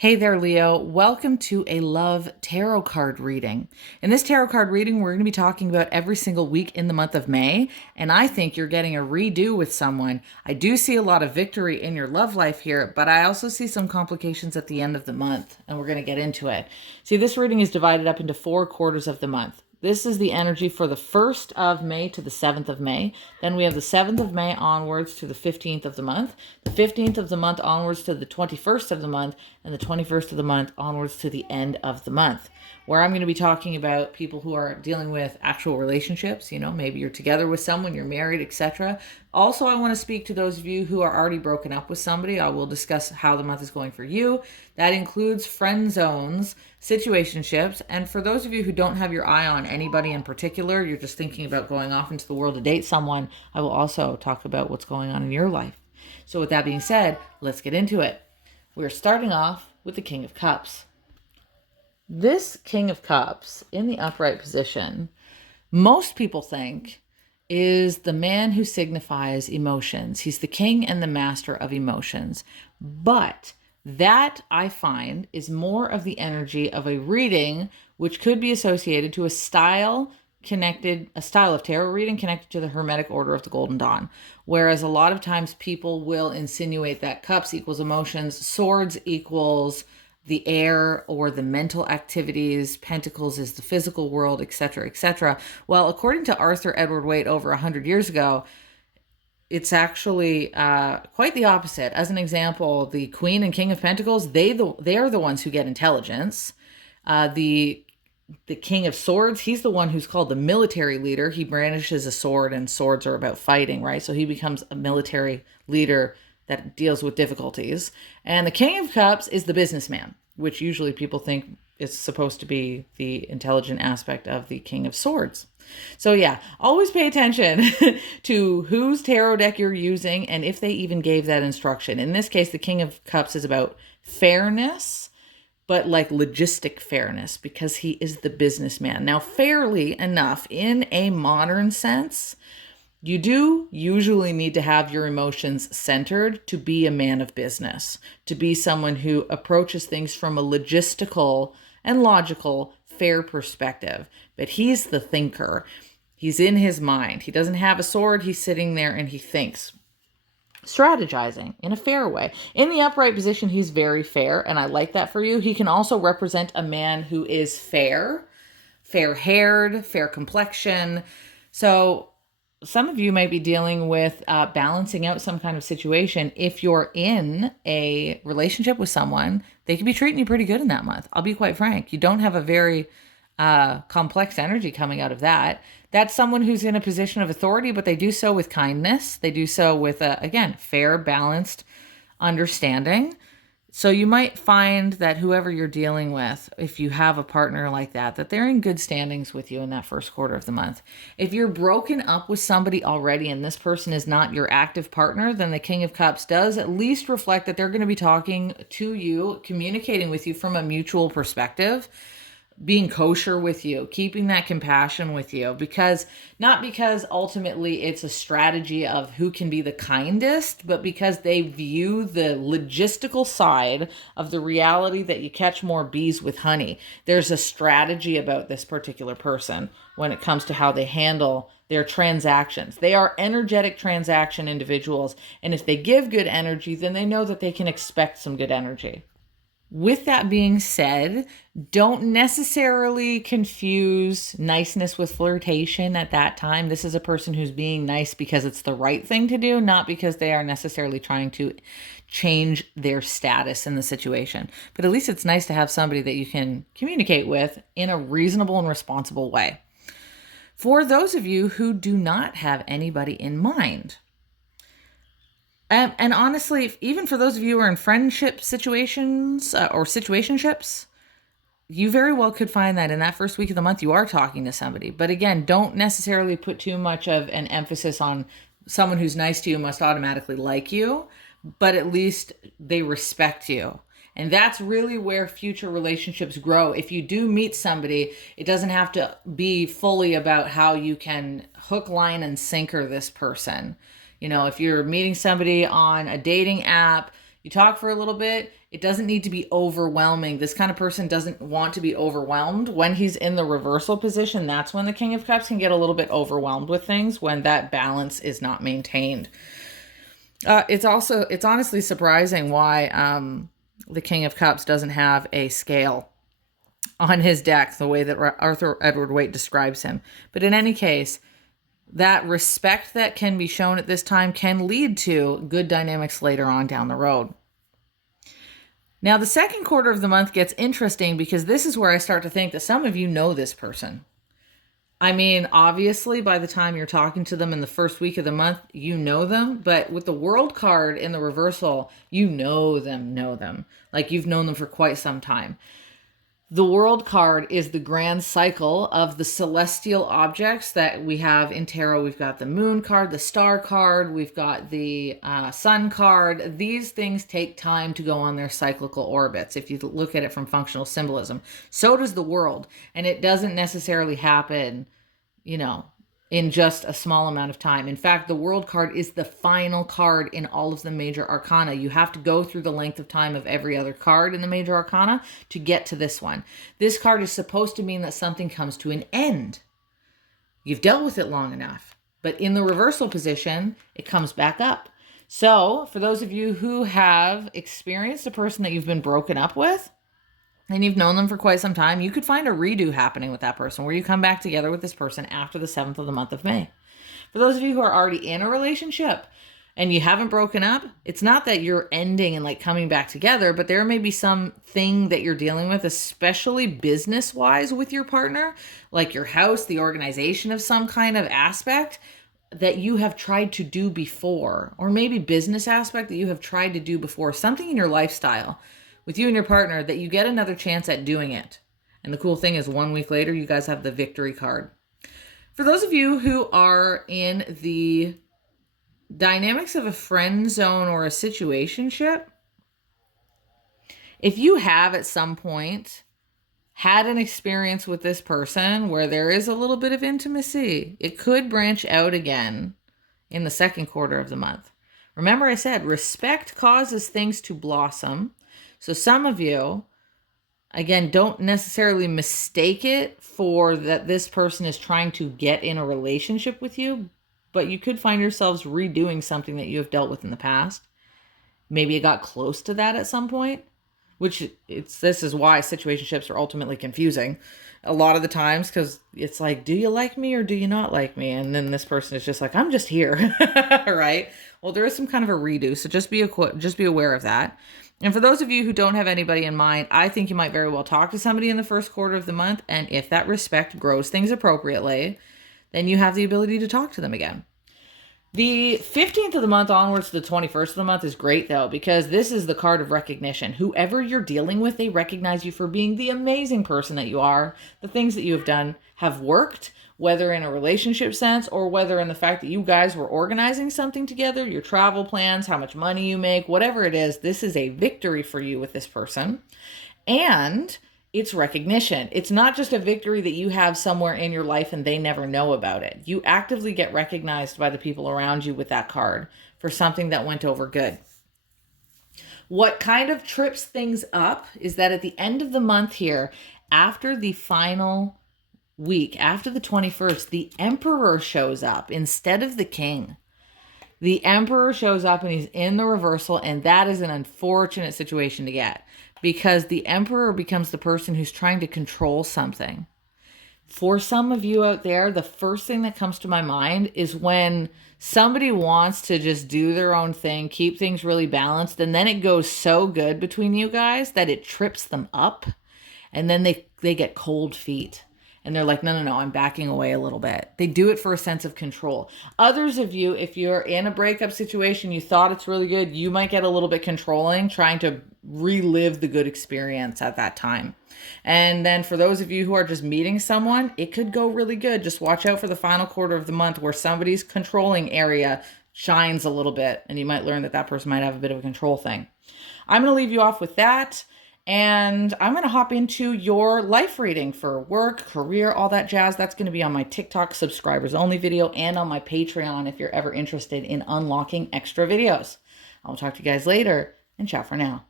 Hey there, Leo. Welcome to a love tarot card reading. In this tarot card reading, we're going to be talking about every single week in the month of May, and I think you're getting a redo with someone. I do see a lot of victory in your love life here, but I also see some complications at the end of the month, and we're going to get into it. See, this reading is divided up into 4 quarters of the month. This is the energy for the 1st of May to the 7th of May. Then we have the 7th of May onwards to the 15th of the month, the 15th of the month onwards to the 21st of the month, and the 21st of the month onwards to the end of the month, where I'm going to be talking about people who are dealing with actual relationships. Maybe you're together with someone, you're married, etc. Also, I want to speak to those of you who are already broken up with somebody. I will discuss how the month is going for you. That includes friend zones, situationships, and for those of you who don't have your eye on anybody in particular, you're just thinking about going off into the world to date someone, I will also talk about what's going on in your life. So with that being said, let's get into it. We're starting off with the King of Cups. This King of Cups in the upright position, most people think is the man who signifies emotions. He's the king and the master of emotions. But that, I find, is more of the energy of a reading, which could be associated to a style of tarot reading connected to the Hermetic Order of the Golden Dawn. Whereas a lot of times people will insinuate that cups equals emotions, swords equals the air or the mental activities, pentacles is the physical world, etc., etc. Well, according to Arthur Edward Waite over 100 years ago, it's actually quite the opposite. As an example, the Queen and King of Pentacles, they are the ones who get intelligence. The King of Swords, he's the one who's called the military leader. He brandishes a sword, and swords are about fighting, right? So he becomes a military leader that deals with difficulties. And the King of Cups is the businessman, which usually people think is supposed to be the intelligent aspect of the King of Swords. So yeah, always pay attention to whose tarot deck you're using and if they even gave that instruction. In this case, the King of Cups is about fairness, but like logistic fairness, because he is the businessman. Now, fairly enough, in a modern sense, you do usually need to have your emotions centered to be a man of business, to be someone who approaches things from a logistical and logical, fair perspective. But he's the thinker. He's in his mind. He doesn't have a sword. He's sitting there and he thinks, strategizing in a fair way. In the upright position, he's very fair, and I like that for you. He can also represent a man who is fair-haired, fair complexion. So some of you might be dealing with balancing out some kind of situation. If you're in a relationship with someone, they could be treating you pretty good in that month. I'll be quite frank. You don't have a very complex energy coming out of that. That's someone who's in a position of authority, but they do so with kindness. They do so with, again, fair, balanced understanding. So you might find that whoever you're dealing with, if you have a partner like that they're in good standings with you in that 1st quarter of the month. If you're broken up with somebody already and this person is not your active partner, then the King of Cups does at least reflect that they're going to be talking to you, communicating with you from a mutual perspective, being kosher with you, keeping that compassion with you, not because ultimately it's a strategy of who can be the kindest, but because they view the logistical side of the reality that you catch more bees with honey. There's a strategy about this particular person when it comes to how they handle their transactions. They are energetic transaction individuals, and if they give good energy, then they know that they can expect some good energy. With that being said, don't necessarily confuse niceness with flirtation at that time. This is a person who's being nice because it's the right thing to do, not because they are necessarily trying to change their status in the situation. But at least it's nice to have somebody that you can communicate with in a reasonable and responsible way. For those of you who do not have anybody in mind, and honestly, even for those of you who are in friendship situations or situationships, you very well could find that in that 1st week of the month, you are talking to somebody. But again, don't necessarily put too much of an emphasis on someone who's nice to you must automatically like you, but at least they respect you. And that's really where future relationships grow. If you do meet somebody, it doesn't have to be fully about how you can hook, line, and sinker this person. If you're meeting somebody on a dating app, You talk for a little bit. It doesn't need to be overwhelming. This kind of person doesn't want to be overwhelmed. When he's in the reversal position, that's when the King of Cups can get a little bit overwhelmed with things, when that balance is not maintained. It's honestly surprising why the King of Cups doesn't have a scale on his deck, the way that Arthur Edward Waite describes him. But in any case, that respect that can be shown at this time can lead to good dynamics later on down the road. Now, the second quarter of the month gets interesting because this is where I start to think that some of you know this person. I mean, obviously, by the time you're talking to them in the first week of the month, you know them. But with the World card in the reversal, you know them. Like you've known them for quite some time. The World card is the grand cycle of the celestial objects that we have in tarot. We've got the Moon card, the Star card, we've got the Sun card. These things take time to go on their cyclical orbits, if you look at it from functional symbolism. So does the World, and it doesn't necessarily happen, in just a small amount of time. In fact, the World card is the final card in all of the major arcana. You have to go through the length of time of every other card in the major arcana to get to this one. This card is supposed to mean that something comes to an end. You've dealt with it long enough. But in the reversal position, it comes back up. So for those of you who have experienced a person that you've been broken up with, and you've known them for quite some time, you could find a redo happening with that person where you come back together with this person after the 7th of the month of May. For those of you who are already in a relationship and you haven't broken up, it's not that you're ending and like coming back together, but there may be something that you're dealing with, especially business-wise with your partner, like your house, the organization of some kind of aspect that you have tried to do before, or maybe business aspect that you have tried to do before, something in your lifestyle with you and your partner that you get another chance at doing it. And the cool thing is 1 week later, you guys have the victory card. For those of you who are in the dynamics of a friend zone or a situationship, if you have at some point had an experience with this person where there is a little bit of intimacy, it could branch out again in the second quarter of the month. Remember I said respect causes things to blossom. So some of you, again, don't necessarily mistake it for that this person is trying to get in a relationship with you, but you could find yourselves redoing something that you have dealt with in the past. Maybe it got close to that at some point, this is why situationships are ultimately confusing a lot of the times, because it's like, do you like me or do you not like me? And then this person is just like, I'm just here, right? Well, there is some kind of a redo, so just be aware of that. And for those of you who don't have anybody in mind, I think you might very well talk to somebody in the first quarter of the month. And if that respect grows things appropriately, then you have the ability to talk to them again. The 15th of the month onwards to the 21st of the month is great, though, because this is the card of recognition. Whoever you're dealing with, they recognize you for being the amazing person that you are. The things that you have done have worked, whether in a relationship sense or whether in the fact that you guys were organizing something together, your travel plans, how much money you make, whatever it is, this is a victory for you with this person. And it's recognition. It's not just a victory that you have somewhere in your life and they never know about it. You actively get recognized by the people around you with that card for something that went over good. What kind of trips things up is that at the end of the month here, after the final week, after the 21st, the Emperor shows up instead of the King. The Emperor shows up and he's in the reversal, and that is an unfortunate situation to get because the Emperor becomes the person who's trying to control something. For some of you out there, the first thing that comes to my mind is when somebody wants to just do their own thing, keep things really balanced, and then it goes so good between you guys that it trips them up, and then they get cold feet. And they're like, no, I'm backing away a little bit. They do it for a sense of control. Others of you, if you're in a breakup situation, you thought it's really good, you might get a little bit controlling, trying to relive the good experience at that time. And then for those of you who are just meeting someone, it could go really good. Just watch out for the final quarter of the month where somebody's controlling area shines a little bit. And you might learn that person might have a bit of a control thing. I'm going to leave you off with that. And I'm going to hop into your life reading for work, career, all that jazz. That's going to be on my TikTok subscribers only video and on my Patreon if you're ever interested in unlocking extra videos. I'll talk to you guys later. and ciao for now.